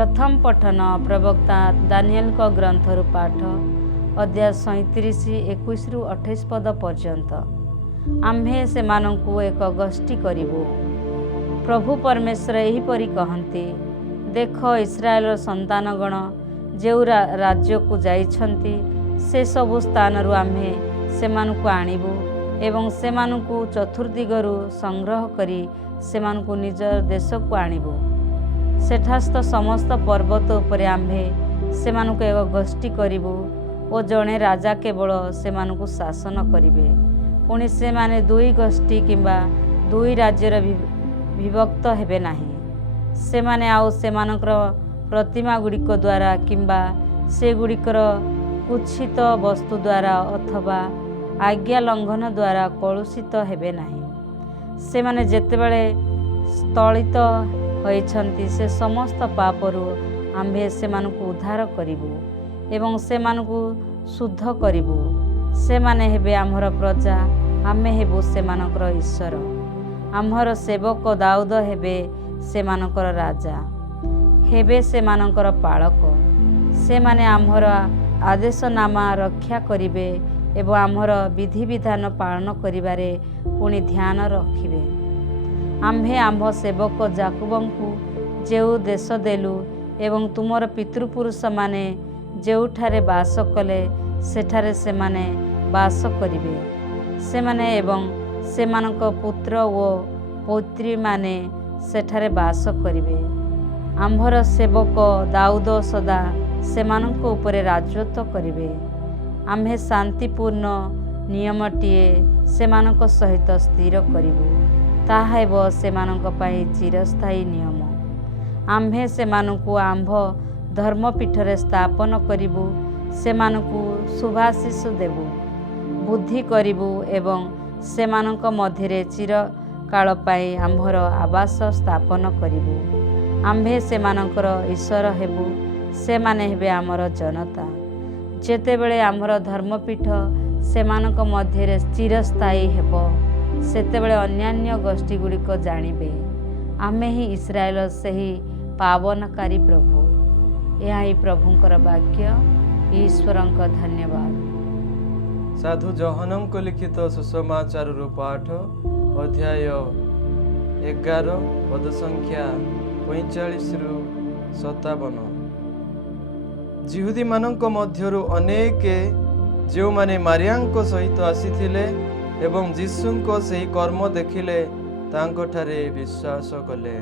प्रथम पठन प्रवक्ता दानिएल को ग्रंथरु पाठ अध्याय 37 21 रु 28 पद पर्यंत। आम्भे से मानंकु एक गोष्ठी करिबु। प्रभु परमेश्वर एहिपरि कहन्ति, देख इस्राएल संतानगण जेउ राज्य को जाइछन्ति से सबु स्थानरु आम्भे सेमानकु आनिबु एवं सेमानकु चतुर्दिगरु संग्रह करी सेमानकु निज देशकु आनिबु। सेठास्थ समस्त पर्वत उपरे आम्भे सेमानकु एक गोष्ठी करिबु ओ जणे राजा केवल सेमानकु शासन करिबे। पुणी सेमाने दुई गोष्ठी किंबा दुई राज्यर विभक्त हेबे नाही। सेमाने आउ सेमानकर प्रतिमा गुड़िक द्वारा किंबा से गुड़िकर कुत्सित वस्तु द्वारा अथवा आज्ञा लंघन द्वारा कलुषित हेबे नाही। सेमाने जेतेबेले स्थलित होइछन्ति से समस्त पापरु आम्भे सेमानकु उद्धार करिबु एवं सेमानकु शुद्ध करिबु। सेमाने हेबे आमर प्रजा, आमे हेबु सेमानकर ईश्वर। आमर सेवक दाऊद हेबे सेमानकर राजा, हेबे सेमानकर पालक। सेमाने आमर आदेशनामा रक्षा करिबे एवं आमर विधि विधान पालन करिबारे पुणी ध्यान रखिबे। आम्भे आम्भ सेवक जाकुबंकु जेउ देश देलु एवं तुमर पितृपुरुष माने जेउठारे बास कले सेठारे सेमाने बास करिबे। सेमाने एवं सेमानक पुत्र ओ पौत्री माने सेठारे बास करिबे। आम्भर सेवक दाऊद सदा सेमानक उपरे राजत्व करिबे। आम्भे शांतिपूर्ण नियमटिए सेमानक सहित स्थिर करिबु, ताहा हेब सेमानक पई चिरस्थायी नियम। आम्भे सेमानकु आम्भ धर्मपीठरे स्थापन करिबु, सेमानकु शुभाशीष देबु, बुद्धि करिबु एवं सेमानक मध्यरे चिरकाल पई आम्भर आवास स्थापन करिबु। आम्भे सेमानकर ईश्वर हेबु, सेमाने हेबे आमर जनता। जेतेबेले आमर धर्मपीठ सेमानक मध्यरे चिरस्थायी हेबो सेतेबेले अन्यान्य गोष्ठी गुड़िक जानिबे आमे ही इस्राएल सही पावनकारी प्रभु। यह ही प्रभुंकर वाक्य। ईश्वरंक धन्यवाद। साधु जहनम को लिखित सुसमाचार पाठ अध्याय 11 पद संख्या 45 रु 57। जिहुदी मानक मध्यरु अनेक जो माने मारियाଙ୍କ सहित आसीथिले एवं जीशुଙ୍କ ସେହି कर्म देखिले तांको ठारे विश्वास कले।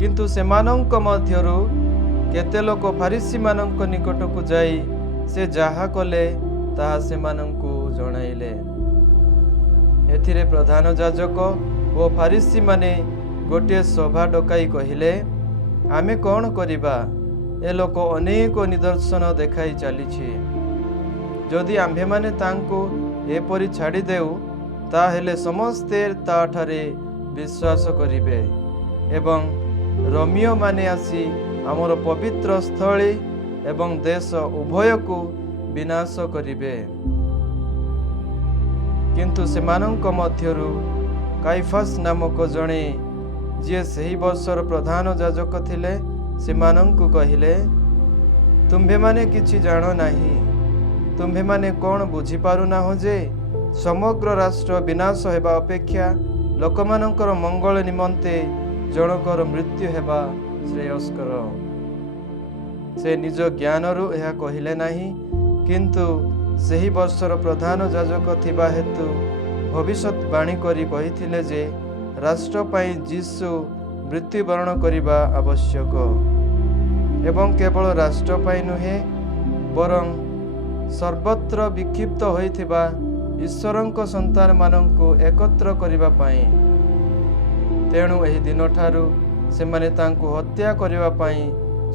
किंतु सेमानଙ୍କ मध्यरु केते लोक फारिसी मानଙ୍କ निकटକୁ जाई से जाहा कले ताहा सेमानଙ୍କୁ जणाइले। एथिरे प्रधान याजक ओ फारिसी माने गोटे सभा डकाई कहिले, आमे कौन करिबा? ए लोक अनेक निदर्शन देखाई चलीछि। जदि आम्भे माने तांको एपरि छाड़ी देउ ताहेले समस्ते ताठारे विश्वास करिबे एवं रोमियो माने आसी आमर पवित्र स्थली एवं देश उभय को विनाश करिबे। किंतु सेमानଙ୍କ मध्यरु काइफास नामक जणे जे सही वर्षर प्रधान याजक थिले सेमानଙ୍କୁ कहिले, तुम्भे माने किछि जानो नाही। तुम्भे माने कौन बुझी पारु ना हो जे समग्र राष्ट्र विनाश हेबा अपेक्षा लोकमानंकर मंगल निमंते जनकर मृत्यु हेबा श्रेयस्कर। से निज ज्ञानरु यह कहिले नाही, किंतु सही वर्षर प्रधान याजक थिबा हेतु भविष्यवाणी करी कहिथिले जे राष्ट्र पई जीशु मृत्युवरण करिबा आवश्यक एवं केवल राष्ट्र पई नुहे बरं सर्वत्र विक्षिप्त होइथिबा ईश्वरଙ୍କ संतान मानंको एकत्र करिबा पई। तेणु एही दिन ठारू सेमाने तांको हत्या करिबा पई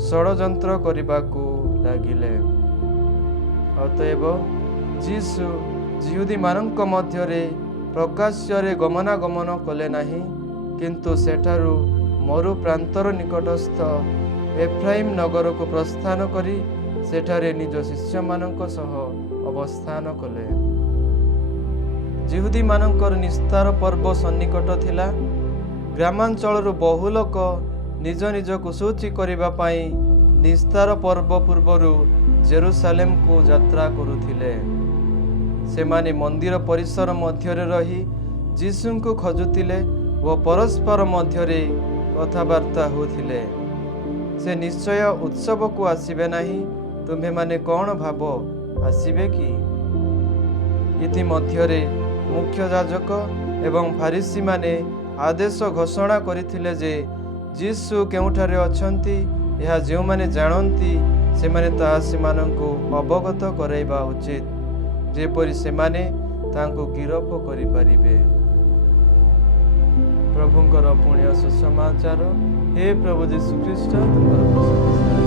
षडयंत्र करिबाकू लागिले। अतएव जीशु जिहुदी मानंक मध्यरे प्रकाश्ୟରେ गमनागमन कले नाही, किंतु सेठारू मरु प्रांतर निकटस्थ एफ्राइम नगर को प्रस्थान करी सेठारे निज शिष्य मानक सह अवस्थान कले। जिहुदी मानकर निस्तार पर्व सन्निकट थिला। ग्रामांचल बहु लोक ନିଜ ନିଜକୁ ଶୁଚି କରିବା ପାଇଁ ନିସ୍ତାର ପର୍ବ ପୂର୍ବରୁ ଜେରୁସାଲେମକୁ ଯାତ୍ରା କରୁଥିଲେ। ସେମାନେ ମନ୍ଦିର ପରିସର ମଧ୍ୟରେ ରହି ଯୀଶୁଙ୍କୁ ଖୋଜୁଥିଲେ ଓ ପରସ୍ପର ମଧ୍ୟରେ କଥାବାର୍ତ୍ତା ହେଉଥିଲେ। ସେ ନିଶ୍ଚୟ ଉତ୍ସବକୁ ଆସିବେ ନାହିଁ, ତୁମ୍ଭେମାନେ କ'ଣ ଭାବ ଆସିବେ କି? ଇତିମଧ୍ୟରେ ମୁଖ୍ୟ ଯାଜକ ଏବଂ ଫାରିସୀମାନେ ଆଦେଶ ଘୋଷଣା କରିଥିଲେ ଯେ ଯୀଶୁ କେଉଁଠାରେ ଅଛନ୍ତି ଏହା ଯେଉଁମାନେ ଜାଣନ୍ତି ସେମାନେ ତାହା ସେମାନଙ୍କୁ ଅବଗତ କରାଇବା ଉଚିତ, ଯେପରି ସେମାନେ ତାଙ୍କୁ ଗିରଫ କରିପାରିବେ। ପ୍ରଭୁଙ୍କର ପୁଣ୍ୟ ସୁସମାଚାର। ହେ ପ୍ରଭୁ ଯୀଶୁ ଖ୍ରୀଷ୍ଟ, ତୁମର ପ୍ରଶଂସା।